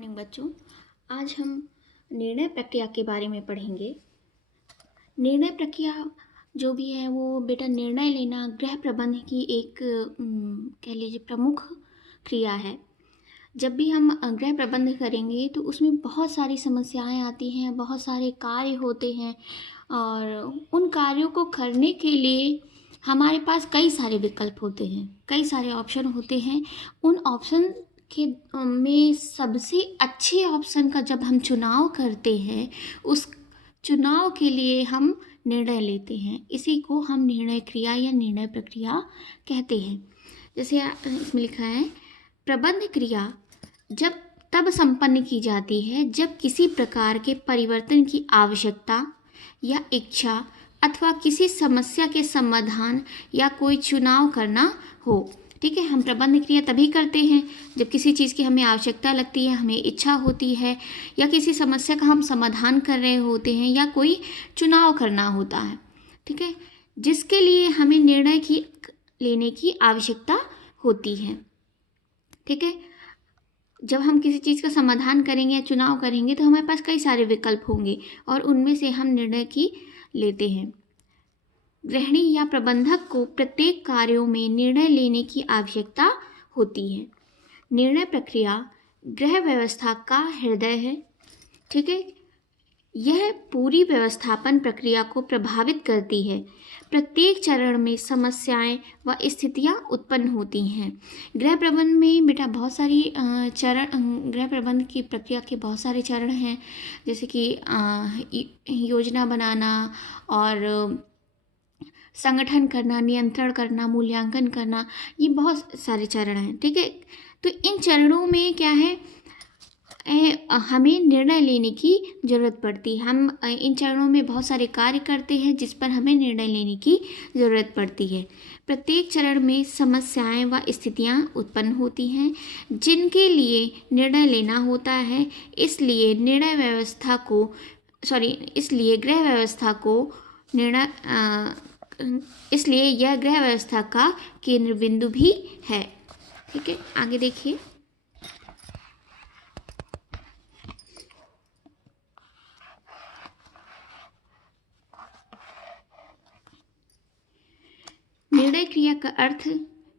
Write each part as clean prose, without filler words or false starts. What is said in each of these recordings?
Morning बच्चों। आज हम निर्णय प्रक्रिया के बारे में पढ़ेंगे। निर्णय प्रक्रिया जो भी है वो बेटा निर्णय लेना गृह प्रबंध की एक कह लीजिए प्रमुख क्रिया है। जब भी हम गृह प्रबंध करेंगे तो उसमें बहुत सारी समस्याएं आती हैं, बहुत सारे कार्य होते हैं और उन कार्यों को करने के लिए हमारे पास कई सारे विकल्प होते हैं, कई सारे ऑप्शन होते हैं। उन ऑप्शन के में सबसे अच्छे ऑप्शन का जब हम चुनाव करते हैं, उस चुनाव के लिए हम निर्णय लेते हैं। इसी को हम निर्णय क्रिया या निर्णय प्रक्रिया कहते हैं। जैसे इसमें लिखा है, प्रबंध क्रिया जब तब संपन्न की जाती है जब किसी प्रकार के परिवर्तन की आवश्यकता या इच्छा अथवा किसी समस्या के समाधान या कोई चुनाव करना हो। ठीक है, हम प्रबंध क्रिया तभी करते हैं जब किसी चीज़ की हमें आवश्यकता लगती है, हमें इच्छा होती है, या किसी समस्या का हम समाधान कर रहे होते हैं, या कोई चुनाव करना होता है। ठीक है, जिसके लिए हमें निर्णय लेने की आवश्यकता होती है। ठीक है, जब हम किसी चीज़ का समाधान करेंगे या चुनाव करेंगे तो हमारे पास कई सारे विकल्प होंगे और उनमें से हम निर्णय की लेते हैं। गृहिणी या प्रबंधक को प्रत्येक कार्यों में निर्णय लेने की आवश्यकता होती है। निर्णय प्रक्रिया गृह व्यवस्था का हृदय है। ठीक है, यह पूरी व्यवस्थापन प्रक्रिया को प्रभावित करती है। प्रत्येक चरण में समस्याएं व स्थितियां उत्पन्न होती हैं। गृह प्रबंध में बेटा बहुत सारी गृह प्रबंध की प्रक्रिया के बहुत सारे चरण हैं, जैसे कि योजना बनाना और संगठन करना, नियंत्रण करना, मूल्यांकन करना, ये बहुत सारे चरण हैं। ठीक है, तो इन चरणों में क्या है, हमें निर्णय लेने की ज़रूरत पड़ती है। हम इन चरणों में बहुत सारे कार्य करते हैं जिस पर हमें निर्णय लेने की ज़रूरत पड़ती है। प्रत्येक चरण में समस्याएं व स्थितियां उत्पन्न होती हैं जिनके लिए निर्णय लेना होता है। इसलिए इसलिए यह गृह व्यवस्था का केंद्र बिंदु भी है। ठीक है, आगे देखिए।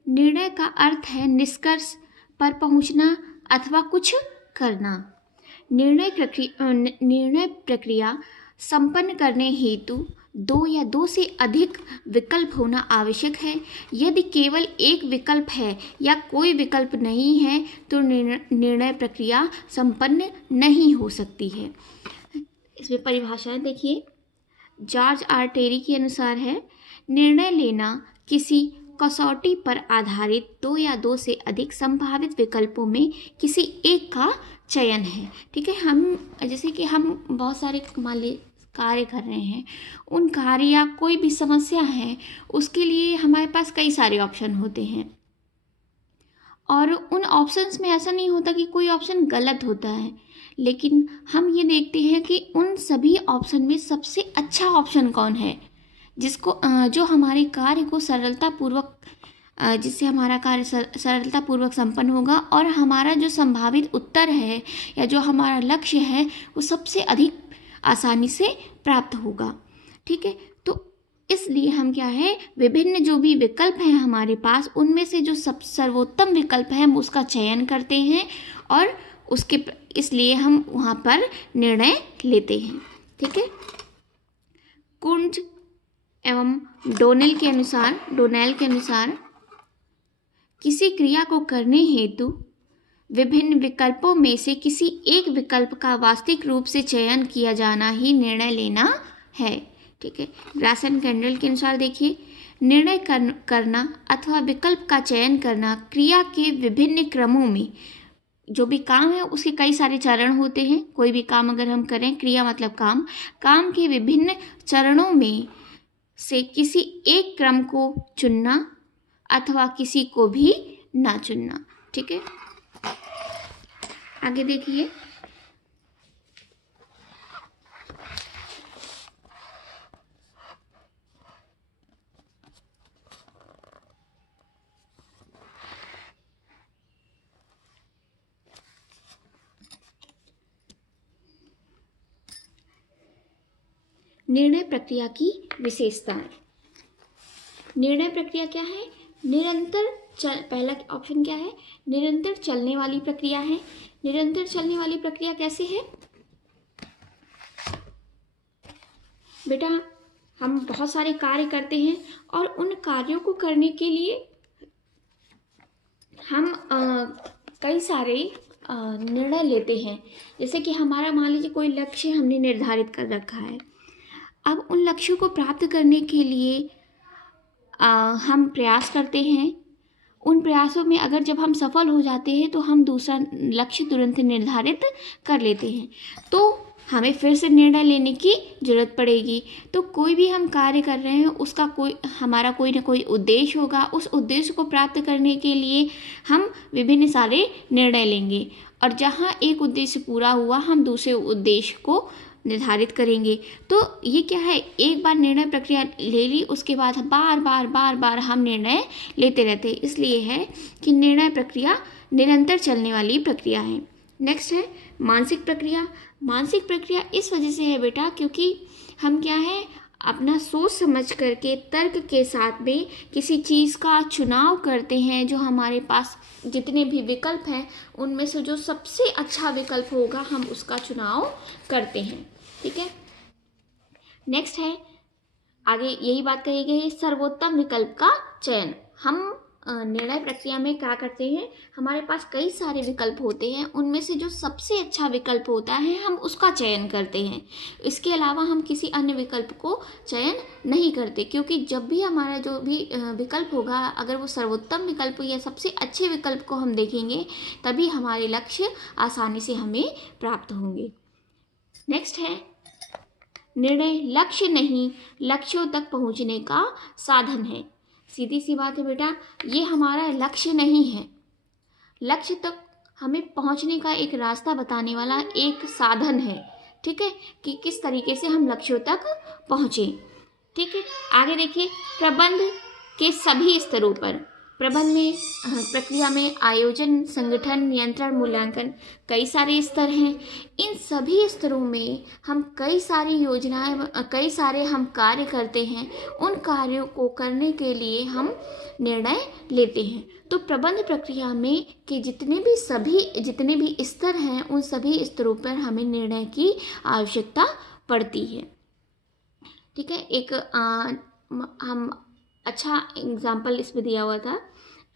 निर्णय का अर्थ है निष्कर्ष पर पहुंचना अथवा कुछ करना। निर्णय प्रक्रिया संपन्न करने हेतु दो या दो से अधिक विकल्प होना आवश्यक है। यदि केवल एक विकल्प है या कोई विकल्प नहीं है तो निर्णय प्रक्रिया संपन्न नहीं हो सकती है। इसमें परिभाषाएं देखिए। जॉर्ज आर टेरी के अनुसार है, निर्णय लेना किसी कसौटी पर आधारित दो या दो से अधिक संभावित विकल्पों में किसी एक का चयन है। ठीक है, हम जैसे कि हम बहुत सारे मान ली कार्य कर रहे हैं, उन कार्य या कोई भी समस्या है उसके लिए हमारे पास कई सारे ऑप्शन होते हैं और उन ऑप्शंस में ऐसा नहीं होता कि कोई ऑप्शन गलत होता है, लेकिन हम ये देखते हैं कि उन सभी ऑप्शन में सबसे अच्छा ऑप्शन कौन है, जो हमारे कार्य को जिससे हमारा कार्य सरलतापूर्वक संपन्न होगा और हमारा जो संभावित उत्तर है या जो हमारा लक्ष्य है वो सबसे अधिक आसानी से प्राप्त होगा। ठीक है, तो इसलिए हम क्या है, विभिन्न जो भी विकल्प हैं हमारे पास, उनमें से जो सर्वोत्तम विकल्प है हम उसका चयन करते हैं और इसलिए हम वहाँ पर निर्णय लेते हैं। ठीक है, कुंज एवं डोनेल के अनुसार किसी क्रिया को करने हेतु विभिन्न विकल्पों में से किसी एक विकल्प का वास्तविक रूप से चयन किया जाना ही निर्णय लेना है। ठीक है, ग्रासन कैंडल के अनुसार देखिए, निर्णय करना अथवा विकल्प का चयन करना क्रिया के विभिन्न क्रमों में, जो भी काम है उसके कई सारे चरण होते हैं। कोई भी काम अगर हम करें, क्रिया मतलब काम के विभिन्न चरणों में से किसी एक क्रम को चुनना अथवा किसी को भी ना चुनना। ठीक है, आगे देखिए। निर्णय प्रक्रिया की विशेषताएं। निर्णय प्रक्रिया क्या है? पहला ऑप्शन क्या है? निरंतर चलने वाली प्रक्रिया है। निरंतर चलने वाली प्रक्रिया कैसे है बेटा? हम बहुत सारे कार्य करते हैं और उन कार्यों को करने के लिए हम कई सारे निर्णय लेते हैं। जैसे कि हमारा मान लीजिए कोई लक्ष्य हमने निर्धारित कर रखा है। अब उन लक्ष्यों को प्राप्त करने के लिए हम प्रयास करते हैं। उन प्रयासों में अगर जब हम सफल हो जाते हैं तो हम दूसरा लक्ष्य तुरंत निर्धारित कर लेते हैं, तो हमें फिर से निर्णय लेने की जरूरत पड़ेगी। तो कोई भी हम कार्य कर रहे हैं उसका हमारा कोई ना कोई उद्देश्य होगा। उस उद्देश्य को प्राप्त करने के लिए हम विभिन्न सारे निर्णय लेंगे और जहाँ एक उद्देश्य पूरा हुआ हम दूसरे उद्देश्य को निर्धारित करेंगे। तो ये क्या है, एक बार निर्णय प्रक्रिया ले ली उसके बाद बार बार हम निर्णय लेते रहते हैं। इसलिए है कि निर्णय प्रक्रिया निरंतर चलने वाली प्रक्रिया है। नेक्स्ट है मानसिक प्रक्रिया। मानसिक प्रक्रिया इस वजह से है बेटा क्योंकि हम क्या है, अपना सोच समझ करके तर्क के साथ में किसी चीज़ का चुनाव करते हैं। जो हमारे पास जितने भी विकल्प हैं उनमें से जो सबसे अच्छा विकल्प होगा हम उसका चुनाव करते हैं। ठीक है। नेक्स्ट है, आगे यही बात कही गई है, सर्वोत्तम विकल्प का चयन। हम निर्णय प्रक्रिया में क्या करते हैं, हमारे पास कई सारे विकल्प होते हैं, उनमें से जो सबसे अच्छा विकल्प होता है हम उसका चयन करते हैं। इसके अलावा हम किसी अन्य विकल्प को चयन नहीं करते, क्योंकि जब भी हमारा जो भी विकल्प होगा अगर वो सर्वोत्तम विकल्प या सबसे अच्छे विकल्प को हम देखेंगे तभी हमारे लक्ष्य आसानी से हमें प्राप्त होंगे। नेक्स्ट है, निर्णय लक्ष्य नहीं लक्ष्यों तक पहुंचने का साधन है। सीधी सी बात है बेटा, ये हमारा लक्ष्य नहीं है, लक्ष्य तक हमें पहुंचने का एक रास्ता बताने वाला एक साधन है। ठीक है, कि किस तरीके से हम लक्ष्यों तक पहुंचे। ठीक है, आगे देखिए, प्रबंध के सभी स्तरों पर। प्रबंध में प्रक्रिया में आयोजन, संगठन, नियंत्रण, मूल्यांकन, कई सारे स्तर हैं। इन सभी स्तरों में हम कई सारी योजनाएं, कई सारे हम कार्य करते हैं। उन कार्यों को करने के लिए हम निर्णय लेते हैं। तो प्रबंध प्रक्रिया में के जितने भी स्तर हैं उन सभी स्तरों पर हमें निर्णय की आवश्यकता पड़ती है। ठीक है, एक हम अच्छा एग्जाम्पल इसमें दिया हुआ था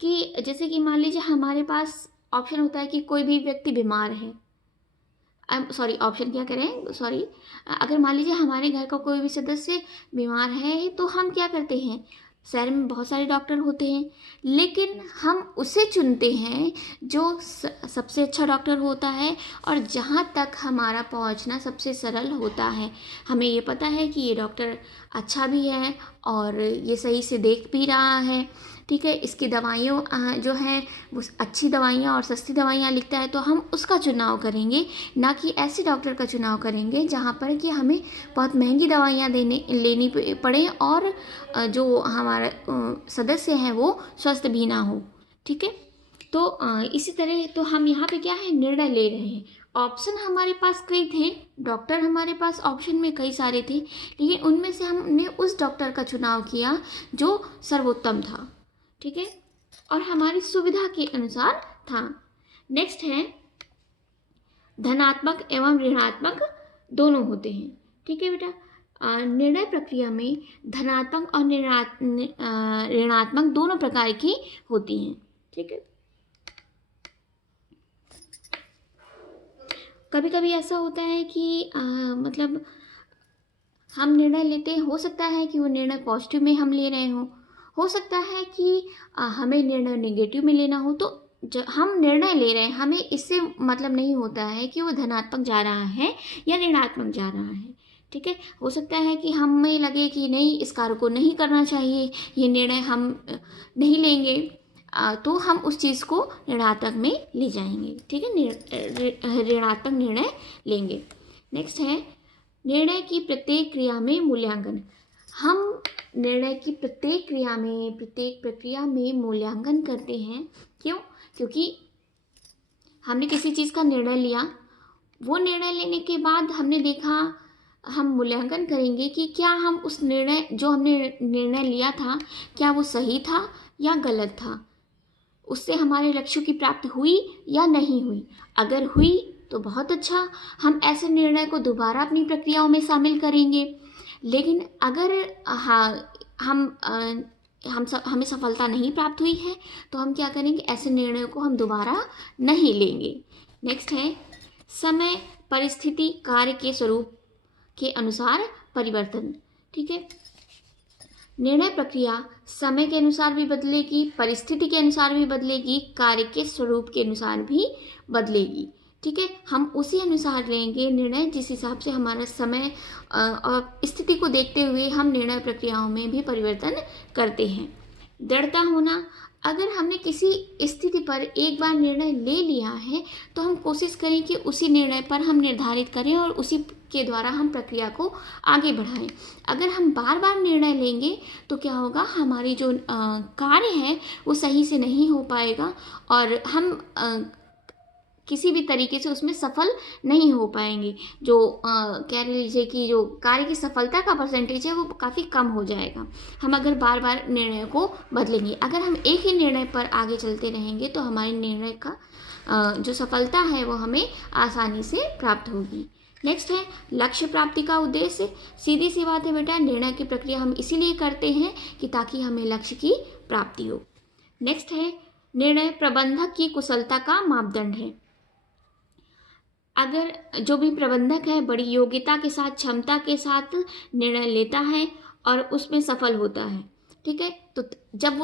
कि जैसे कि मान लीजिए हमारे पास ऑप्शन होता है कि कोई भी व्यक्ति बीमार है। ऑप्शन क्या करें, अगर मान लीजिए हमारे घर का कोई भी सदस्य बीमार है तो हम क्या करते हैं, शहर में बहुत सारे डॉक्टर होते हैं लेकिन हम उसे चुनते हैं जो सबसे अच्छा डॉक्टर होता है और जहाँ तक हमारा पहुँचना सबसे सरल होता है। हमें ये पता है कि ये डॉक्टर अच्छा भी है और ये सही से देख भी रहा है। ठीक है, इसकी दवाइयों जो हैं वो अच्छी दवाइयाँ और सस्ती दवाइयाँ लिखता है तो हम उसका चुनाव करेंगे, ना कि ऐसे डॉक्टर का चुनाव करेंगे जहाँ पर कि हमें बहुत महंगी दवाइयाँ लेनी पड़े और जो हमारा सदस्य हैं वो स्वस्थ भी ना हो। ठीक है, तो इसी तरह तो हम यहाँ पे क्या है, निर्णय ले रहे हैं। ऑप्शन हमारे पास कई थे, डॉक्टर हमारे पास ऑप्शन में कई सारे थे, लेकिन उनमें से हमने उस डॉक्टर का चुनाव किया जो सर्वोत्तम था। ठीक है, और हमारी सुविधा के अनुसार था। नेक्स्ट है, धनात्मक एवं ऋणात्मक दोनों होते हैं। ठीक है बेटा, निर्णय प्रक्रिया में धनात्मक और ऋणात्मक दोनों प्रकार की होती हैं। ठीक है, कभी कभी ऐसा होता है कि मतलब हम निर्णय लेते हैं, हो सकता है कि वो निर्णय पॉजिटिव में हम ले रहे हों, हो सकता है कि हमें निर्णय नेगेटिव में लेना हो। तो जब हम निर्णय ले रहे हैं हमें इससे मतलब नहीं होता है कि वो धनात्मक जा रहा है या ऋणात्मक जा रहा है। ठीक है, हो सकता है कि हमें लगे कि नहीं, इस कार्य को नहीं करना चाहिए, ये निर्णय हम नहीं लेंगे, तो हम उस चीज़ को ऋणात्मक में ले जाएंगे। ठीक है, ऋणात्मक निर्णय लेंगे। नेक्स्ट है, निर्णय की प्रत्येक क्रिया में मूल्यांकन। हम निर्णय की प्रत्येक प्रक्रिया में मूल्यांकन करते हैं। क्यों? क्योंकि हमने किसी चीज़ का निर्णय लिया, वो निर्णय लेने के बाद हमने देखा हम मूल्यांकन करेंगे कि क्या हम उस जो हमने निर्णय लिया था, क्या वो सही था या गलत था, उससे हमारे लक्ष्यों की प्राप्ति हुई या नहीं हुई। अगर हुई तो बहुत अच्छा, हम ऐसे निर्णय को दोबारा अपनी प्रक्रियाओं में शामिल करेंगे। लेकिन अगर हाँ हमें सफलता नहीं प्राप्त हुई है तो हम क्या करेंगे, ऐसे निर्णयों को हम दोबारा नहीं लेंगे। नेक्स्ट है समय, परिस्थिति, कार्य के स्वरूप के अनुसार परिवर्तन। ठीक है, निर्णय प्रक्रिया समय के अनुसार भी बदलेगी, परिस्थिति के अनुसार भी बदलेगी, कार्य के स्वरूप के अनुसार भी बदलेगी। ठीक है, हम उसी अनुसार लेंगे निर्णय जिस हिसाब से हमारा समय और स्थिति को देखते हुए हम निर्णय प्रक्रियाओं में भी परिवर्तन करते हैं। दृढ़ता होना, अगर हमने किसी स्थिति पर एक बार निर्णय ले लिया है तो हम कोशिश करें कि उसी निर्णय पर हम निर्धारित करें और उसी के द्वारा हम प्रक्रिया को आगे बढ़ाएं। अगर हम बार बार निर्णय लेंगे तो क्या होगा, हमारी जो कार्य है वो सही से नहीं हो पाएगा और हम किसी भी तरीके से उसमें सफल नहीं हो पाएंगे। जो कह लीजिए कि जो कार्य की सफलता का परसेंटेज है वो काफ़ी कम हो जाएगा, हम अगर बार बार निर्णय को बदलेंगे। अगर हम एक ही निर्णय पर आगे चलते रहेंगे तो हमारे निर्णय का जो सफलता है वो हमें आसानी से प्राप्त होगी। नेक्स्ट है लक्ष्य प्राप्ति का उद्देश्य। सीधी सी बात है बेटा, निर्णय की प्रक्रिया हम इसीलिए करते हैं कि ताकि हमें लक्ष्य की प्राप्ति हो। नेक्स्ट है निर्णय प्रबंधक की कुशलता का मापदंड है। अगर जो भी प्रबंधक है बड़ी योग्यता के साथ, क्षमता के साथ निर्णय लेता है और उसमें सफल होता है, ठीक है, तो जब वो